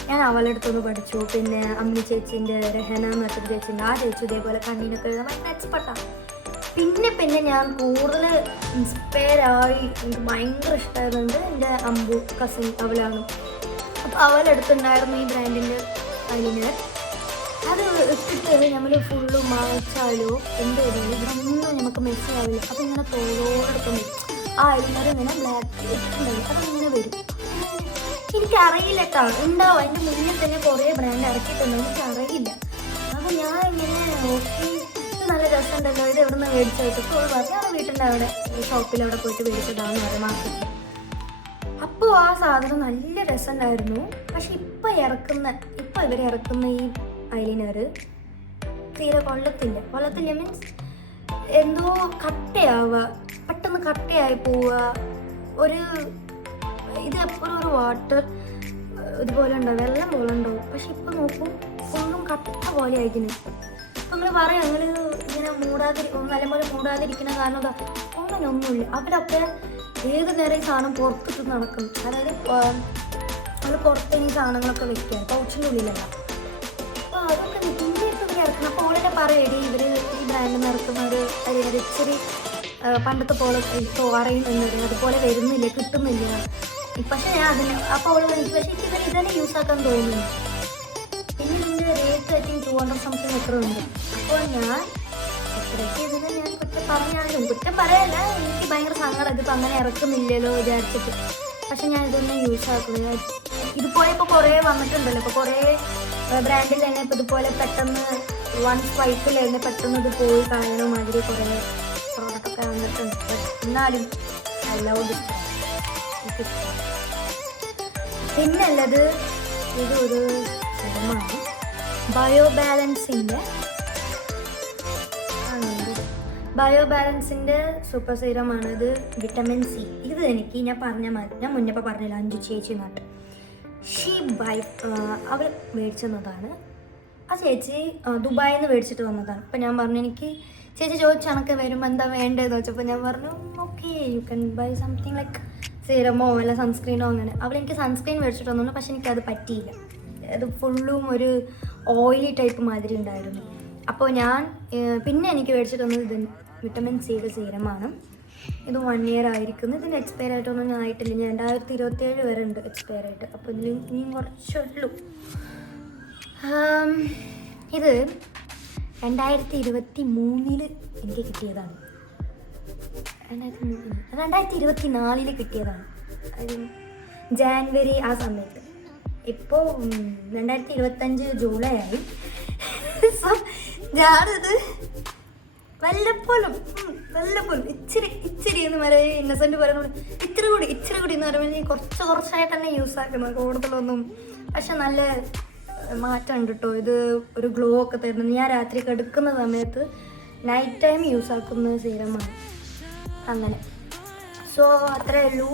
ഞാൻ അവളുടെ അടുത്തൊന്ന് പഠിച്ചു. പിന്നെ അമ്മി ചേച്ചീൻ്റെ രഹന എന്ന് പറഞ്ഞൊരു ചേച്ചിൻ്റെ, ആ ചേച്ചി ഇതേപോലെ കണ്ണിനൊക്കെ എഴുതാൻ ഭയങ്കര എക്സ്പെർട്ടാണ്. പിന്നെ ഞാൻ കൂടുതൽ ഇൻസ്പയറായി, എനിക്ക് ഭയങ്കര ഇഷ്ടമായതുകൊണ്ട് എൻ്റെ അമ്പു കസിൻ അവളാണ്. അപ്പോൾ അവളുടെ അടുത്തുണ്ടായിരുന്നു ഈ ബ്രാൻഡിൻ്റെ ഐലൈനർ. അത് ഇട്ടിട്ട് നമ്മൾ ഫുള്ള് മായ്ച്ചാലോ എന്ത് ചെയ്താലും ഇതൊന്നും നമുക്ക് മെസ്സാവില്ല. അപ്പോൾ ഇങ്ങനെ തോളോടെടുക്കും ആ ഐലൈനർ ഇങ്ങനെ ബ്ലാക്ക് ഇട്ടിട്ടുണ്ടാവും, അതങ്ങനെ വരും. എനിക്കറിയില്ല കേട്ടോ, ഉണ്ടാവും അതിൻ്റെ മുന്നിൽ തന്നെ കുറേ ബ്രാൻഡ് ഇറക്കിയിട്ടുണ്ടോ എനിക്കറിയില്ല. അപ്പോൾ ഞാൻ ഇങ്ങനെ നോക്കി നല്ല രസമുണ്ടല്ലോ, ഇത് എവിടെ നിന്ന് മേടിച്ചു വെച്ചപ്പോൾ പറഞ്ഞു ആ വീട്ടിൻ്റെ അവിടെ ഷോപ്പിൽ അവിടെ പോയിട്ട് മേടിച്ചതാണെന്ന് പറയാം മാർക്കറ്റിൽ. അപ്പോൾ ആ സാധനം നല്ല രസമുണ്ടായിരുന്നു. പക്ഷെ ഇപ്പം ഇവർ ഇറക്കുന്ന ഈ ഐലൈനർ തീരെ കൊള്ളത്തില്ല മീൻസ് എന്തോ കട്ടയാവുക, പെട്ടെന്ന് കട്ടയായി പോവുക. ഇത് എപ്പോഴും ഒരു വാട്ടർ ഇതുപോലെ ഉണ്ടാവും, വെള്ളം പോലെ ഉണ്ടാവും. പക്ഷെ ഇപ്പം നോക്കും ഫുള്ളും കട്ട പോലെ ആയിരിക്കുന്നു. നമ്മൾ പറയാം ഞങ്ങൾ ഇങ്ങനെ നല്ലപോലെ മൂടാതിരിക്കുന്ന കാരണം എന്താ, അങ്ങനെയൊന്നുമില്ല. അവരൊക്കെ ഏത് നേരം ഈ സാധനം പുറത്തിട്ട് നടക്കും. അതായത് നമ്മൾ പുറത്ത് ഈ സാധനങ്ങളൊക്കെ വെക്കുക പൗച്ചിൻ്റെ ഉള്ളിലല്ല. അപ്പോൾ അതൊക്കെ പിന്നീട്ട് ഇവർ ഇറക്കണം. അപ്പോൾ ഓളെ പറയടി ഇവർ ഈ ബ്രാൻഡിൽ നിന്ന് ഇറക്കുന്ന ഒരു ഇച്ചിരി പണ്ടത്തെ പോലെ ഇപ്പോൾ അറിയുന്നുണ്ട്, അതുപോലെ വരുന്നില്ല, കിട്ടുന്നില്ല. പക്ഷേ ഞാൻ അതിന് അപ്പോൾ അവൾ എനിക്ക് പക്ഷേ ഇവർ ഇതന്നെ യൂസ് ആക്കാൻ തോന്നുന്നു. പിന്നെ ഇതിൻ്റെ റേറ്റ് ഐ തിങ്ക് 200 സംതിങ് എത്ര ഉണ്ട്. അപ്പോൾ ഞാൻ എത്രയൊക്കെ ഇതിന് ഞാൻ കുറ്റം പറയല്ല, എനിക്ക് ഭയങ്കര സങ്കടം ഇതിപ്പോൾ അങ്ങനെ ഇറക്കുന്നില്ലല്ലോ വിചാരിച്ചിട്ട്. പക്ഷെ ഞാൻ ഇതൊന്നും യൂസ് ആക്കുന്നു. ഇതുപോലെ ഇപ്പോൾ കുറേ വന്നിട്ടുണ്ടല്ലോ, ഇപ്പോൾ കുറേ ബ്രാൻഡിൽ തന്നെ ഇപ്പോൾ ഇതുപോലെ പെട്ടെന്ന് വൺ സ്വൈപ്പിൽ തന്നെ പെട്ടെന്ന് ഇത് പോയി കാണുന്ന മാതിരി കുറേ പ്രോഡക്റ്റൊക്കെ വന്നിട്ടുണ്ട്. എന്നാലും എല്ലാവരും എനിക്കിഷ്ടം. പിന്നുള്ളത് ഇതൊരു സിറമാണ്, ബയോ ബാലൻസിൻ്റെ സൂപ്പർ സീറമാണ്. ഇത് വിറ്റമിൻ സി. ഇത് എനിക്ക് ഞാൻ മുന്നേ പറഞ്ഞില്ല, 5 ചേച്ചി നാട്ട് അവൾ മേടിച്ചതാണ്. ആ ചേച്ചി ദുബായിൽ നിന്ന് മേടിച്ചിട്ട് വന്നതാണ്. അപ്പം ഞാൻ പറഞ്ഞു, എനിക്ക് ചേച്ചി ചോദിച്ചണക്കെ വരുമ്പോൾ എന്താ വേണ്ടതെന്ന് വെച്ചപ്പോൾ ഞാൻ പറഞ്ഞു okay you can buy something like സീറമോ അല്ല സൺസ്ക്രീനോ അങ്ങനെ. അവളെനിക്ക് സൺസ്ക്രീൻ മേടിച്ചിട്ട് വന്നു, പക്ഷെ എനിക്കത് പറ്റിയില്ല. അത് ഫുള്ളും ഒരു ഓയിലി ടൈപ്പ് മാതിരി ഉണ്ടായിരുന്നു. അപ്പോൾ ഞാൻ പിന്നെ എനിക്ക് മേടിച്ചിട്ട് വന്നത് ഇത് വിറ്റമിൻ സിയുടെ സീറമാണ്. ഇത് 1 year ആയിരിക്കുന്നു. ഇതിൻ്റെ എക്സ്പയർ ആയിട്ടൊന്നും ഞാൻ ആയിട്ടില്ല. ഞാൻ 2027 വരെ ഉണ്ട് എക്സ്പയർ ആയിട്ട്. അപ്പോൾ ഇതിൽ ഇനിയും കുറച്ചുള്ളൂ. ഇത് 2023 എനിക്ക് കിട്ടിയതാണ്. 2024 കിട്ടിയതാണ്, ജാനുവരി ആ സമയത്ത്. ഇപ്പോൾ 2025 ജൂലൈ ആയി. സോ ഞാനത് വല്ലപ്പോഴും ഇച്ചിരി എന്ന് പറയാൻ ഇന്നസെൻ്റ് പറയുന്നത് ഇച്ചിരി കൂടി എന്ന് പറയുമ്പോൾ കുറച്ചായിട്ട് തന്നെ യൂസ് ആക്കുന്നത്, കൂടുതലൊന്നും. പക്ഷെ നല്ല മാറ്റമുണ്ട് കേട്ടോ. ഇത് ഒരു ഗ്ലോ ഒക്കെ തരുന്നത്. ഞാൻ രാത്രി കിടക്കുന്ന സമയത്ത് നൈറ്റ് ടൈം യൂസ് ആക്കുന്ന സീറമാണ് അങ്ങനെ. സോ അത്രേ ഉള്ളൂ.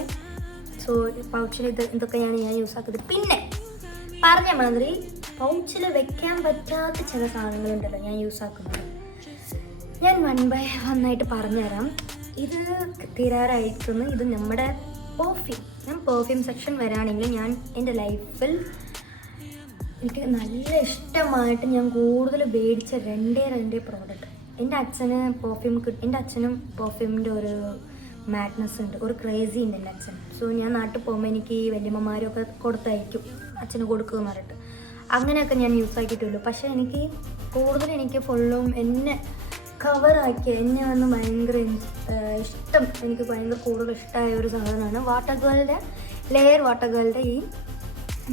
സോ പൗച്ചിൽ ഇതൊക്കെയാണ് ഞാൻ യൂസ് ആക്കുന്നത്. പിന്നെ പറഞ്ഞ മാതിരി പൗച്ചിൽ വെക്കാൻ പറ്റാത്ത ചില സാധനങ്ങളുണ്ടല്ലോ ഞാൻ യൂസ് ആക്കുന്നത്. ഞാൻ 1 by 1 ആയിട്ട് പറഞ്ഞുതരാം. ഇത് തീരാറായിരിക്കുന്നു. ഇത് നമ്മുടെ ഞാൻ പെർഫ്യൂം സെക്ഷൻ വരാണെങ്കിൽ ഞാൻ എൻ്റെ ലൈഫിൽ എനിക്ക് നല്ല ഇഷ്ടമായിട്ട് ഞാൻ കൂടുതൽ മേടിച്ച രണ്ടേ പ്രോഡക്റ്റ്. എൻ്റെ അച്ഛനും പെർഫ്യൂമിൻ്റെ ഒരു മാഡ്നസ് ഉണ്ട്, ഒരു ക്രേസി ഉണ്ട് എൻ്റെ അച്ഛൻ. സോ ഞാൻ നാട്ടിൽ പോകുമ്പോൾ എനിക്ക് ഈ വല്യമ്മമാരൊക്കെ കൊടുത്തയക്കും, അച്ഛന് കൊടുക്കുമെന്ന് പറഞ്ഞിട്ട്. അങ്ങനെയൊക്കെ ഞാൻ യൂസ് ആക്കിയിട്ടുള്ളൂ. പക്ഷേ എനിക്ക് ഫുള്ളും എന്നെ കവറാക്കിയ എന്നെ വന്ന് ഭയങ്കര ഇഷ്ടം, എനിക്ക് ഭയങ്കര കൂടുതൽ ഇഷ്ടമായ ഒരു സാധനമാണ് ലെയർ വാട്ടർ ഗേളുടെ ഈ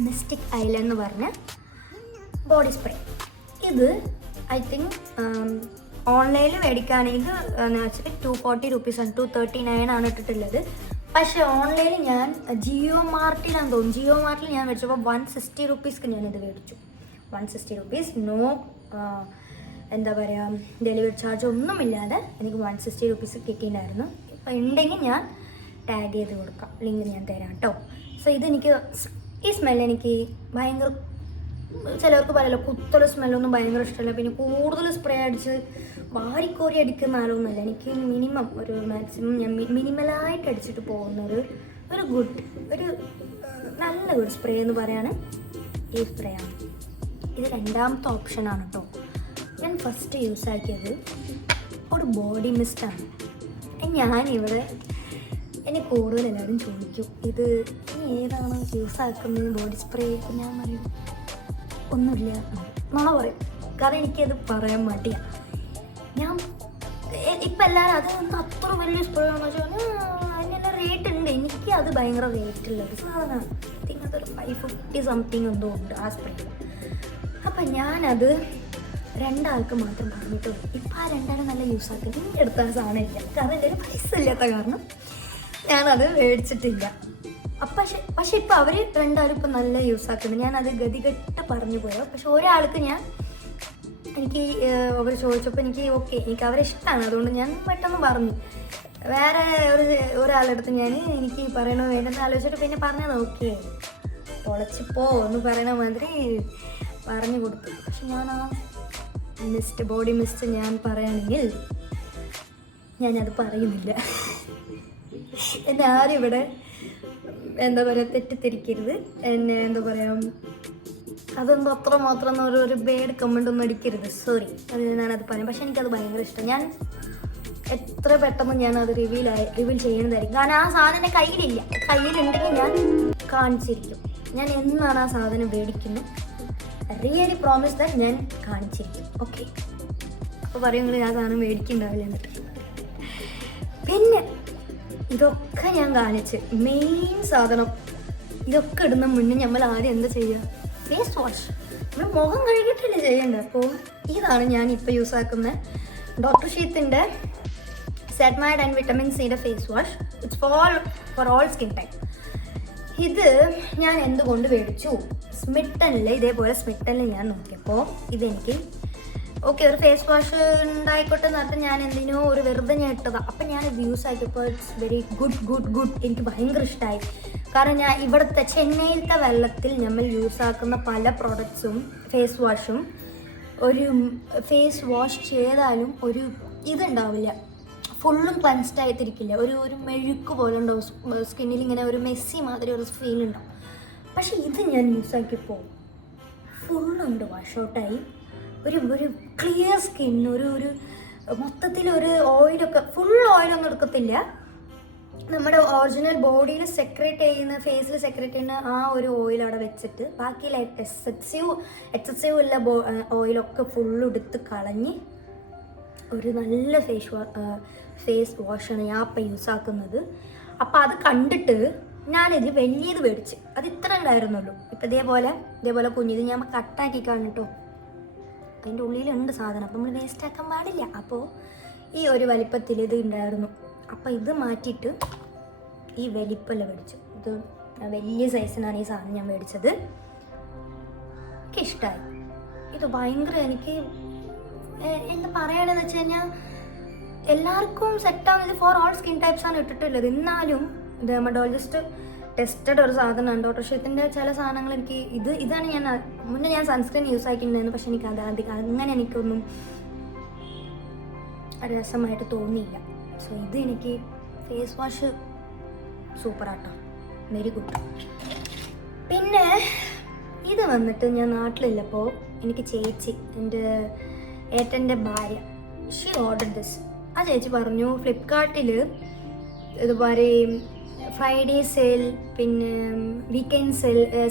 മിസ്റ്റിക് ഐലൻഡ് എന്ന് പറഞ്ഞ ബോഡി സ്പ്രേ. ഇത് ഐ തിങ്ക് ഓൺലൈനിൽ മേടിക്കുകയാണെങ്കിൽ എന്ന് വെച്ചിട്ട് 240 രൂപീസാണ്, 239 ആണ് ഇട്ടിട്ടുള്ളത്. പക്ഷേ ഓൺലൈനിൽ ഞാൻ ജിയോ മാർട്ടിൽ ഞാൻ മേടിച്ചപ്പോൾ 160 രൂപീസ്ക്ക് ഞാനിത് മേടിച്ചു. 160 രൂപീസ്, നോ എന്താ പറയുക ഡെലിവറി ചാർജ് ഒന്നുമില്ലാതെ എനിക്ക് 160 രൂപീസ് കിട്ടിയിട്ടുണ്ടായിരുന്നു. ഇപ്പം ഉണ്ടെങ്കിൽ ഞാൻ ടാഗ് ചെയ്ത് കൊടുക്കാം, ലിങ്ക് ഞാൻ തരാം കേട്ടോ. സോ ഇതെനിക്ക് ഈ സ്മെല്ല് എനിക്ക് ഭയങ്കര, ചിലർക്ക് പറയല്ലോ കുത്തുള്ള സ്മെല്ലൊന്നും ഭയങ്കര ഇഷ്ടമല്ല. പിന്നെ കൂടുതൽ സ്പ്രേ അടിച്ച് വാരിക്കോരി അടിക്കുന്ന ആളൊന്നുമല്ല. എനിക്ക് മിനിമം ഒരു മാക്സിമം ഞാൻ മിനിമലായിട്ട് അടിച്ചിട്ട് പോകുന്ന ഒരു ഗുഡ്, ഒരു നല്ല ഗുഡ് സ്പ്രേ എന്ന് പറയാണ് ഈ സ്പ്രേ ആണ്. ഇത് രണ്ടാമത്തെ ഓപ്ഷനാണ് കേട്ടോ. ഞാൻ ഫസ്റ്റ് യൂസ് ആക്കിയത് ഒരു ബോഡി മിസ്റ്റാണ്. ഞാനിവിടെ എന്നെ കൂടുതൽ എല്ലാവരും ചോദിക്കും, ഇത് ഏതാണ് യൂസ് ആക്കുന്നത് ബോഡി സ്പ്രേ? ഞാൻ പറയും ഒന്നുമില്ല, നുണ പറയും. കാരണം എനിക്കത് പറയാൻ മടിയാണ്. ഞാൻ ഇപ്പം എല്ലാവരും അതൊന്നും അത്ര വലിയ സ്പ്രേ ആണെന്ന് വെച്ചാൽ അതിനെല്ലാം റേറ്റ് ഉണ്ട്. എനിക്ക് അത് ഭയങ്കര റേറ്റുള്ളത് സാധനമാണ്. തിങ്ക് അതൊരു 550 സംതിങ് എന്തോ ഉണ്ട് ആ സ്പ്രേ. അപ്പം ഞാനത് രണ്ടാൾക്ക് മാത്രം പറഞ്ഞിട്ടുള്ളൂ. ഇപ്പം ആ രണ്ടാളും നല്ല യൂസ് ആക്കുന്നത്. എൻ്റെ അടുത്ത് ആ സാധനം ഇല്ല, കാരണം എൻ്റെ പൈസ ഇല്ലാത്ത കാരണം ഞാനത് മേടിച്ചിട്ടില്ല. പക്ഷെ ഇപ്പം അവർ രണ്ടാളും ഇപ്പം നല്ല യൂസ് ആക്കുന്നുണ്ട്. ഞാനത് ഗതികെട്ട് പറഞ്ഞു പോയോ. പക്ഷെ ഒരാൾക്ക് എനിക്ക് അവർ ചോദിച്ചപ്പോൾ എനിക്ക് ഓക്കെ, എനിക്ക് അവരെ ഇഷ്ടമാണ്, അതുകൊണ്ട് ഞാൻ പെട്ടെന്ന് പറഞ്ഞു. വേറെ ഒരാളുടെ അടുത്ത് എനിക്ക് പറയണോ വേണ്ടെന്ന് ആലോചിച്ചിട്ട് പിന്നെ പറഞ്ഞത് ഓക്കെ പൊളച്ചിപ്പോ എന്ന് പറയണ മാതിരി പറഞ്ഞു കൊടുത്തു. പക്ഷെ ഞാൻ ആ ബോഡി മിസ്റ്റ് ഞാൻ പറയുകയാണെങ്കിൽ ഞാനത് പറയുന്നില്ല. എന്നെ ആരും ഇവിടെ എന്താ പറയുക തെറ്റിദ്ധരിക്കരുത്. എന്നെ എന്താ പറയുക അതൊന്നും അത്രമാത്രം ഒരു ബാഡ് കമൻ്റ് ഒന്നും അടിക്കരുത്. സോറി, അത് ഞാനത് പറയാം. പക്ഷെ എനിക്കത് ഭയങ്കര ഇഷ്ടം. ഞാൻ എത്ര പെട്ടെന്ന് ഞാനത് റിവീൽ ചെയ്യുന്നതായിരിക്കും. കാരണം ആ സാധനം എൻ്റെ കയ്യിലുണ്ടെങ്കിൽ ഞാൻ കാണിച്ചിരിക്കും. ഞാൻ എന്നാണ് ആ സാധനം മേടിക്കുന്നത്, റിയലി പ്രോമിസ് ദാറ്റ് ഞാൻ കാണിച്ചിരിക്കും. ഓക്കെ, അപ്പോൾ പറയുന്നത് ആ സാധനം മേടിക്കുന്നുണ്ടാവില്ല എന്നിട്ട്. പിന്നെ ഇതൊക്കെ ഞാൻ കാണിച്ച് മെയിൻ സാധനം ഇതൊക്കെ ഇടുന്ന മുന്നേ നമ്മൾ ആദ്യം എന്താ ചെയ്യുക? Face wash. നമ്മൾ മുഖം കഴുകിയിട്ടല്ലേ ചെയ്യേണ്ടത്. അപ്പോൾ ഇതാണ് ഞാൻ ഇപ്പോൾ യൂസ് ആക്കുന്ന ഡോക്ടർ ഷീത്തിൻ്റെ സെറ്റ്മൈഡ് ആൻഡ് വിറ്റമിൻ സിയുടെ face wash. It's for all skin type. ഇത് ഞാൻ എന്തുകൊണ്ട് മേടിച്ചു? ഇതേപോലെ സ്മിട്ടനിൽ ഞാൻ നോക്കിയപ്പോൾ ഇതെനിക്ക് ഓക്കെ ഒരു ഫേസ് വാഷ് ഉണ്ടായിക്കോട്ടെ എന്നിട്ട് ഞാൻ എന്തിനോ ഒരു വെറുതെ ഞാൻ ഇട്ടതാണ്. അപ്പം ഞാൻ യൂസ് ആക്കിയപ്പോൾ ഇറ്റ്സ് വെരി ഗുഡ്. എനിക്ക് ഭയങ്കര ഇഷ്ടമായി. കാരണം ഞാൻ ഇവിടുത്തെ ചെന്നൈയിലത്തെ വെള്ളത്തിൽ നമ്മൾ യൂസ് ആക്കുന്ന പല പ്രോഡക്ട്സും ഫേസ് വാഷും ഒരു ഫേസ് വാഷ് ചെയ്താലും ഒരു ഇതുണ്ടാവില്ല, ഫുള്ളും ക്ലൻസ്ഡ് ആയിട്ടിരിക്കില്ല. ഒരു മെഴുക്ക് പോലെ ഉണ്ടാവും സ്കിന്നിൽ, ഇങ്ങനെ ഒരു മെസ്സി മാതിരി ഒരു ഫീൽ ഉണ്ടാവും. പക്ഷെ ഇത് ഞാൻ യൂസ് ആക്കിയപ്പോൾ ഫുള്ളുണ്ട് വാഷ് ഔട്ടായി. ഒരു ക്ലിയർ സ്കിൻ, ഒരു മൊത്തത്തിൽ ഒരു ഓയിലൊക്കെ ഫുൾ ഓയിലൊന്നും എടുക്കത്തില്ല. നമ്മുടെ ഒറിജിനൽ ബോഡിയിൽ സെക്രേറ്റ് ചെയ്യുന്ന, ഫേസിൽ സെക്രേറ്റ് ചെയ്യുന്ന ആ ഒരു ഓയിൽ അവിടെ വെച്ചിട്ട് ബാക്കിയുള്ള എക്സസീവ് ഉള്ള ഓയിലൊക്കെ ഫുള്ള് എടുത്ത് കളഞ്ഞ് ഒരു നല്ല ഫേസ് വാഷാണ് ഞാൻ ഇപ്പം യൂസ് ആക്കുന്നത്. അപ്പം അത് കണ്ടിട്ട് ഞാനിത് വലിയത് മേടിച്ച്. അത് ഇത്ര ഉണ്ടായിരുന്നുള്ളൂ. ഇപ്പം ഇതേപോലെ കുഞ്ഞിത് ഞാൻ കട്ടാക്കി കാണിട്ടോ, അതിൻ്റെ ഉള്ളിലുണ്ട് സാധനം. അപ്പം നമ്മൾ വേസ്റ്റ് ആക്കാൻ പാടില്ല. അപ്പോൾ ഈ ഒരു വലിപ്പത്തിൽ ഇത് ഉണ്ടായിരുന്നു. അപ്പോൾ ഇത് മാറ്റിയിട്ട് ഈ വലിപ്പമല്ല മേടിച്ചു. ഇത് വലിയ സൈസിനാണ് ഈ സാധനം ഞാൻ മേടിച്ചത്. എനിക്കിഷ്ടമായി. ഇത് ഭയങ്കര എനിക്ക് എന്താ പറയുകയാണെന്ന് വെച്ച് കഴിഞ്ഞാൽ എല്ലാവർക്കും സെറ്റാവും. ഇത് ഫോർ ഓൾ സ്കിൻ ടൈപ്സാണ് ഇട്ടിട്ടുള്ളത്. എന്നാലും ഡെർമറ്റോളജിസ്റ്റ് ടെസ്റ്റഡ് ഒരു സാധനമാണ്. ഡോക്ടർ ഷീത്തിൻ്റെ ചില സാധനങ്ങൾ എനിക്ക് ഇതാണ് മുന്നേ ഞാൻ സൺസ്ക്രീൻ യൂസ് ആക്കിയിട്ടുണ്ടായിരുന്നു. പക്ഷെ എനിക്ക് അങ്ങനെ എനിക്കൊന്നും രസമായിട്ട് തോന്നിയില്ല. സോ ഇത് എനിക്ക് ഫേസ് വാഷ് സൂപ്പറാട്ടോ, വെരി ഗുഡ്. പിന്നെ ഇത് വന്നിട്ട് ഞാൻ നാട്ടിലുള്ളപ്പോൾ എനിക്ക് ചേച്ചി, എൻ്റെ ഏട്ടൻ്റെ ഭാര്യ, ഷീ ഓർഡർ ദിസ്. ആ ചേച്ചി പറഞ്ഞു ഫ്ലിപ്കാർട്ടിൽ ഇതുപോലെ ഫ്രൈഡേ സെയിൽ, പിന്നെ വീക്കെൻഡ്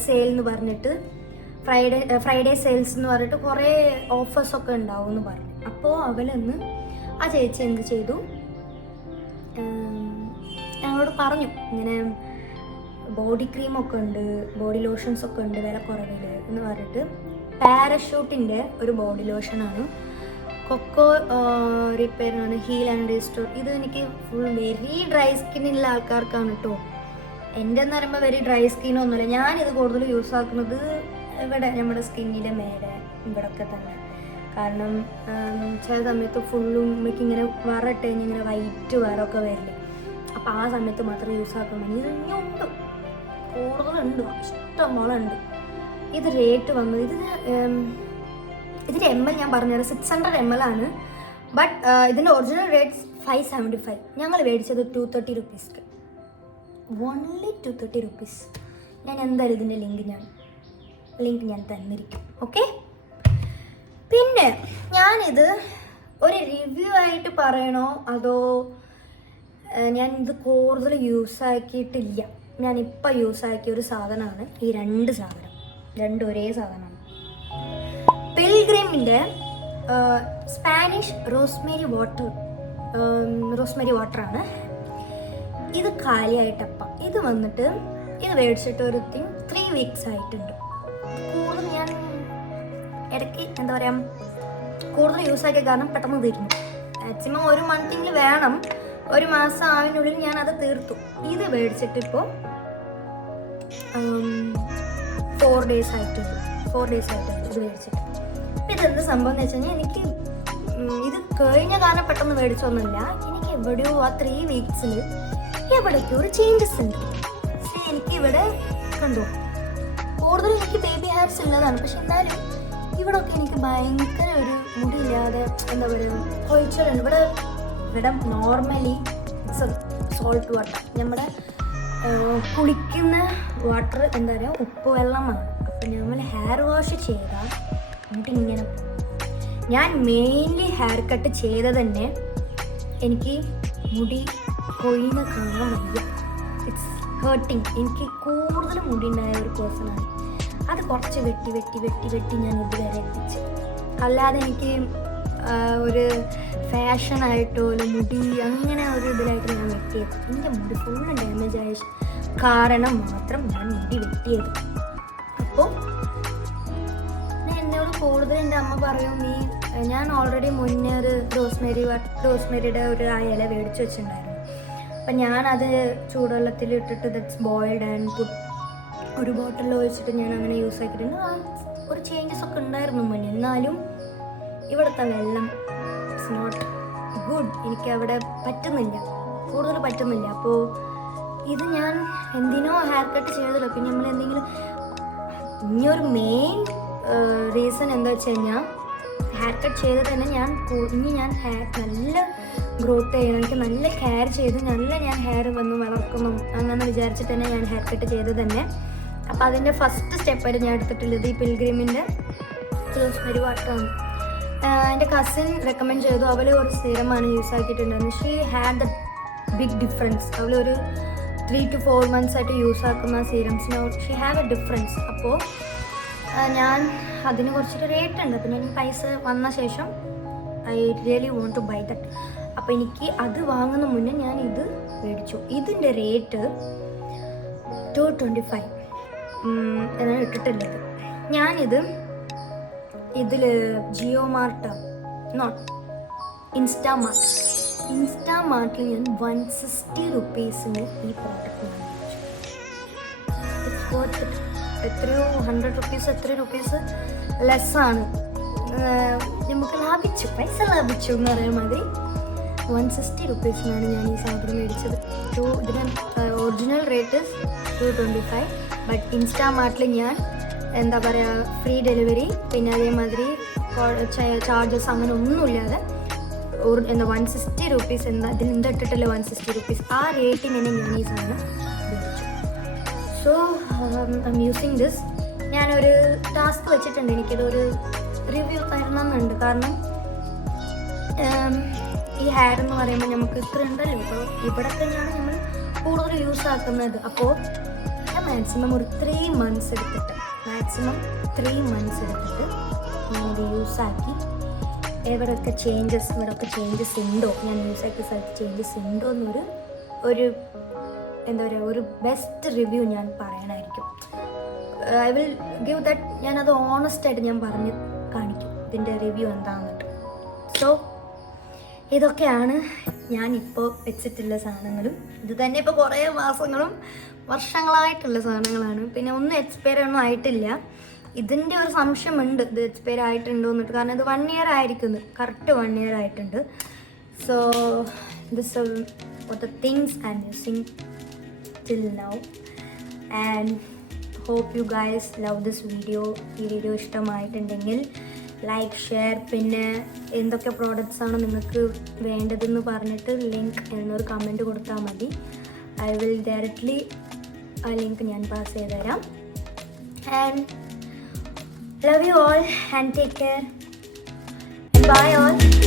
സെയിൽ എന്ന് പറഞ്ഞിട്ട് ഫ്രൈഡേ സെയിൽസ് എന്ന് പറഞ്ഞിട്ട് കുറേ ഓഫേഴ്സൊക്കെ ഉണ്ടാവും എന്ന് പറഞ്ഞു. അപ്പോൾ അവളൊന്ന് ആ ചേച്ചി എന്ത് ചെയ്തു, ഞങ്ങളോട് പറഞ്ഞു ഇങ്ങനെ ബോഡി ക്രീമൊക്കെ ഉണ്ട്, ബോഡി ലോഷൻസൊക്കെ ഉണ്ട് വില കുറവിൽ എന്ന് പറഞ്ഞിട്ട്. പാരഷൂട്ടിൻ്റെ ഒരു ബോഡി ലോഷനാണ്, കൊക്കോ റിപ്പയറാണ്, ഹീൽ ആൻഡ് റീസ്റ്റോർ. ഇത് എനിക്ക് ഫുൾ വെരി ഡ്രൈ സ്കിന്നുള്ള ആൾക്കാർക്കാണ് കേട്ടോ. എൻ്റെ എന്ന് പറയുമ്പോൾ വെരി ഡ്രൈ സ്കിന്നൊന്നുമില്ല. ഞാനിത് കൂടുതൽ യൂസ് ആക്കുന്നത് ഇവിടെ നമ്മുടെ സ്കിന്നിൻ്റെ മേലെ ഇവിടെയൊക്കെ തന്നെ. കാരണം ചില സമയത്ത് ഫുള്ളും എനിക്കിങ്ങനെ വറട്ട് കഴിഞ്ഞ് ഇങ്ങനെ വൈറ്റ് വറൊക്കെ വരില്ലേ, അപ്പോൾ ആ സമയത്ത് മാത്രം യൂസ് ആക്കാൻ വേണ്ടി ഇത് ഇനിയുണ്ട്, കൂടുതലുണ്ട്, ഇഷ്ടം പോലെ ഉണ്ട്. ഇത് റേറ്റ് വന്നത് ഇതിൻ്റെ ML ഞാൻ പറഞ്ഞത് 600 ml ആണ്. ബട്ട് ഇതിൻ്റെ ഒറിജിനൽ റേറ്റ് 575. ഞങ്ങൾ മേടിച്ചത് 230 rupees. Only 230 rupees. ഞാൻ എന്തായാലും ഇതിൻ്റെ ലിങ്ക് ഞാൻ തന്നിരിക്കും. ഓക്കെ. പിന്നെ ഞാനിത് ഒരു റിവ്യൂ ആയിട്ട് പറയണോ അതോ ഞാൻ ഇത് കൂടുതൽ യൂസ് ആക്കിയിട്ടില്ല, ഞാനിപ്പോൾ യൂസ് ആക്കിയ ഒരു സാധനമാണ് ഈ രണ്ട് ഒരേ സാധനമാണ്. പിൽഗ്രിമിൻ്റെ സ്പാനിഷ് റോസ്മേരി വാട്ടറാണ്. ഇത് കാലിയായിട്ടപ്പം ഇത് വന്നിട്ട് ഇത് മേടിച്ചിട്ട് ഒരു 3 weeks ആയിട്ടുണ്ട്. കൂടുതൽ ഞാൻ ഇടയ്ക്ക് എന്താ പറയുക കൂടുതൽ യൂസ് ആക്കിയ കാരണം പെട്ടെന്ന് തീർന്നു. മാക്സിമം 1 month വേണം, 1 മാസം ആവിനുള്ളിൽ ഞാൻ അത് തീർത്തു. ഇത് മേടിച്ചിട്ടിപ്പോൾ 4 days ആയിട്ടുണ്ട് ഇത് മേടിച്ചിട്ട്. ഇതെന്ത് സംഭവം എന്ന് വെച്ച് കഴിഞ്ഞാൽ എനിക്ക് ഇത് കഴിഞ്ഞ കാലം പെട്ടെന്ന് മേടിച്ചൊന്നുമില്ല. എനിക്ക് എവിടെയോ ആ 3 weeks എവിടേക്കോ ഒരു ചേഞ്ചസ് ഉണ്ട്. പക്ഷേ എനിക്കിവിടെ കണ്ടു കൂടുതലും എനിക്ക് ബേബി ഹെയർസ് ഉള്ളതാണ്. പക്ഷെ എന്നാലും ഇവിടെയൊക്കെ എനിക്ക് ഭയങ്കര ഒരു മുടിയില്ലാതെ എന്താ പറയുക കൊഴിച്ചലുണ്ട്. ഇവിടെ നോർമലി സോൾട്ട് വാട്ടർ, നമ്മുടെ കുളിക്കുന്ന വാട്ടർ എന്താ പറയുക ഉപ്പ് വെള്ളമാണ്. അപ്പം നമ്മൾ ഹെയർ വാഷ് ചെയ്താൽ മുടി ഇങ്ങനെ പോകും. ഞാൻ മെയിൻലി ഹെയർ കട്ട് ചെയ്ത തന്നെ എനിക്ക് മുടി കൊഴിഞ്ഞ കാണാൻ വയ്യ. It's hurting. എനിക്ക് കൂടുതൽ മുടി ഉണ്ടായ ഒരു പേഴ്സണാണ്. അത് കുറച്ച് വെട്ടി ഞാൻ ഇതുവരെ എത്തിച്ച്. അല്ലാതെ എനിക്ക് ഒരു ഫാഷനായിട്ടോ മുടി അങ്ങനെ ഒരു ഇതിലായിട്ട് ഞാൻ വെട്ടിയത്. എൻ്റെ മുടി ഫുള്ള് ഡാമേജ് ആയ കാരണം മാത്രം ഞാൻ മുടി വെട്ടിയത്. അപ്പോൾ എന്നോട് കൂടുതൽ എൻ്റെ അമ്മ പറയും, ഞാൻ ഓൾറെഡി മുന്നേ ഒരു റോസ്മേരിയുടെ ഒരു ഇല മേടിച്ച് വെച്ചിട്ടുണ്ടായിരുന്നു. അപ്പം ഞാനത് ചൂടുവെള്ളത്തിൽ ഇട്ടിട്ട് ദറ്റ്സ് ബോയിൽഡ് ആൻഡ് ഒരു ബോട്ടിൽ ഒഴിച്ചിട്ട് ഞാൻ അങ്ങനെ യൂസ് ആക്കിയിട്ടുണ്ട്. ഒരു ചേഞ്ചസ് ഒക്കെ ഉണ്ടായിരുന്നു മുന്നേ. എന്നാലും ഇവിടുത്തെ വെള്ളം ഇറ്റ്സ് നോട്ട് ഗുഡ്. എനിക്ക് അവിടെ കൂടുതൽ പറ്റുന്നില്ല. അപ്പോൾ ഇത് ഞാൻ എന്തിനോ ഹെയർ കട്ട് ചെയ്തല്ലോ. പിന്നെ നമ്മൾ എന്തെങ്കിലും ഇനിയൊരു മെയിൻ റീസൺ എന്താ വെച്ച് കഴിഞ്ഞാൽ ഹെയർ കട്ട് ചെയ്ത് തന്നെ ഞാൻ ഹെയർ നല്ല ഗ്രോത്ത് ചെയ്യണം, എനിക്ക് നല്ല കെയർ ചെയ്ത് ഞാൻ ഹെയർ വന്ന് വളർക്കണം അങ്ങനെ വിചാരിച്ചിട്ട് തന്നെ ഞാൻ ഹെയർ കട്ട് ചെയ്ത് തന്നെ. അപ്പോൾ അതിൻ്റെ ഫസ്റ്റ് സ്റ്റെപ്പായിട്ട് ഞാൻ എടുത്തിട്ടുള്ളത് ഈ പിൽഗ്രിമിൻ്റെ റോസ്മേരി വാട്ടറാണ്. എൻ്റെ കസിൻ റെക്കമെൻഡ് ചെയ്തു. അവൾ ഒരു സ്ഥിരമാണ് യൂസ് ആക്കിയിട്ടുണ്ടായിരുന്നു. She had the big difference. അവളൊരു 3 to 4 months ആയിട്ട് യൂസ് ആക്കുന്ന സീറംസിന് ഷീ ഹാവ് എ ഡിഫറൻസ്. അപ്പോൾ ഞാൻ അതിന് കുറച്ചൊരു റേറ്റ് ഉണ്ട്. അപ്പോൾ ഞാൻ പൈസ വന്ന ശേഷം I really want to buy that. അപ്പോൾ എനിക്ക് അത് വാങ്ങുന്ന മുന്നേ ഞാൻ ഇത് മേടിച്ചു. ഇതിൻ്റെ റേറ്റ് 225 എന്നാണ് ഇട്ടിട്ടുള്ളത്. ഞാനിത് ഇതിൽ ജിയോ മാർട്ട് നോട്ട് ഇൻസ്റ്റാമാർട്ടിൽ ഞാൻ 160 rupeesന് ഈ പ്രോഡക്റ്റ് വാങ്ങിച്ചു. എത്രയോ 100 rupees എത്ര രൂപീസ് ലെസ്സാണ്. നമുക്ക് പൈസ ലാഭിച്ചു എന്ന് പറയുന്ന മാതിരി 160 rupeesനാണ് ഞാൻ ഈ സാധനം മേടിച്ചത്. ഇതിന് ഒറിജിനൽ റേറ്റ് 225. ബട്ട് ഇൻസ്റ്റാമാർട്ടിൽ ഞാൻ എന്താ പറയുക ഫ്രീ ഡെലിവറി പിന്നെ അതേമാതിരി ചാർജസ് അങ്ങനെ ഒന്നുമില്ലാതെ 160 rupees ഇതിന് എന്താ ഇട്ടിട്ടില്ല 160 rupees ആ റേറ്റിന് തന്നെ ഞാൻ ഈ സാധനം മേടിച്ചു. So I M using this. ഞാനൊരു ടാസ്ക് വെച്ചിട്ടുണ്ട്, എനിക്കിതൊരു റിവ്യൂ തരണമെന്നുണ്ട്. കാരണം ഈ ഹെയർ എന്ന് പറയുമ്പോൾ നമുക്ക് ഇത്ര ഉണ്ടല്ലോ. ഇപ്പോൾ ഇവിടെ തന്നെയാണ് നമ്മൾ കൂടുതൽ യൂസ് ആക്കുന്നത്. അപ്പോൾ ഞാൻ മാക്സിമം ഒരു 3 months എടുത്തിട്ട് ഞാനിത് യൂസാക്കി ഇവിടെയൊക്കെ ചേഞ്ചസ് ഉണ്ടോ, ഞാൻ യൂസ് ആക്കിയ സ്ഥലത്ത് ചേഞ്ചസ് ഉണ്ടോ എന്നൊരു എന്താ പറയുക ഒരു ബെസ്റ്റ് റിവ്യൂ ഞാൻ പറയണമായിരിക്കും. I will give that. ഞാനത് ഓണസ്റ്റായിട്ട് ഞാൻ പറഞ്ഞ് കാണിക്കും ഇതിൻ്റെ റിവ്യൂ എന്താണെന്നിട്ട്. സോ ഇതൊക്കെയാണ് ഞാനിപ്പോൾ വെച്ചിട്ടുള്ള സാധനങ്ങളും. ഇത് തന്നെ ഇപ്പോൾ കുറേ മാസങ്ങളും വർഷങ്ങളായിട്ടുള്ള സാധനങ്ങളാണ്. പിന്നെ ഒന്നും എക്സ്പയർ ഒന്നും ആയിട്ടില്ല. ഇതിൻ്റെ ഒരു സംശയമുണ്ട് ഇത് എക്സ്പയർ ആയിട്ടുണ്ടോ എന്നിട്ട്. കാരണം ഇത് 1 year ആയിരിക്കുന്നു, കറക്റ്റ് 1 year ആയിട്ടുണ്ട്. So this for the things I'm using till now. And hope you guys love this video. ഈ വീഡിയോ ഇഷ്ടമായിട്ടുണ്ടെങ്കിൽ ലൈക്ക്, ഷെയർ, പിന്നെ എന്തൊക്കെ പ്രോഡക്റ്റ്സ് ആണ് നിങ്ങൾക്ക് വേണ്ടതെന്ന് പറഞ്ഞിട്ട് ലിങ്ക് എന്നൊരു കമൻറ്റ് കൊടുത്താൽ മതി. ഐ വിൽ ഡയറക്റ്റ്ലി ആ ലിങ്ക് ഞാൻ പാസ് ചെയ്ത് തരാം. And love you all and take care. Bye all.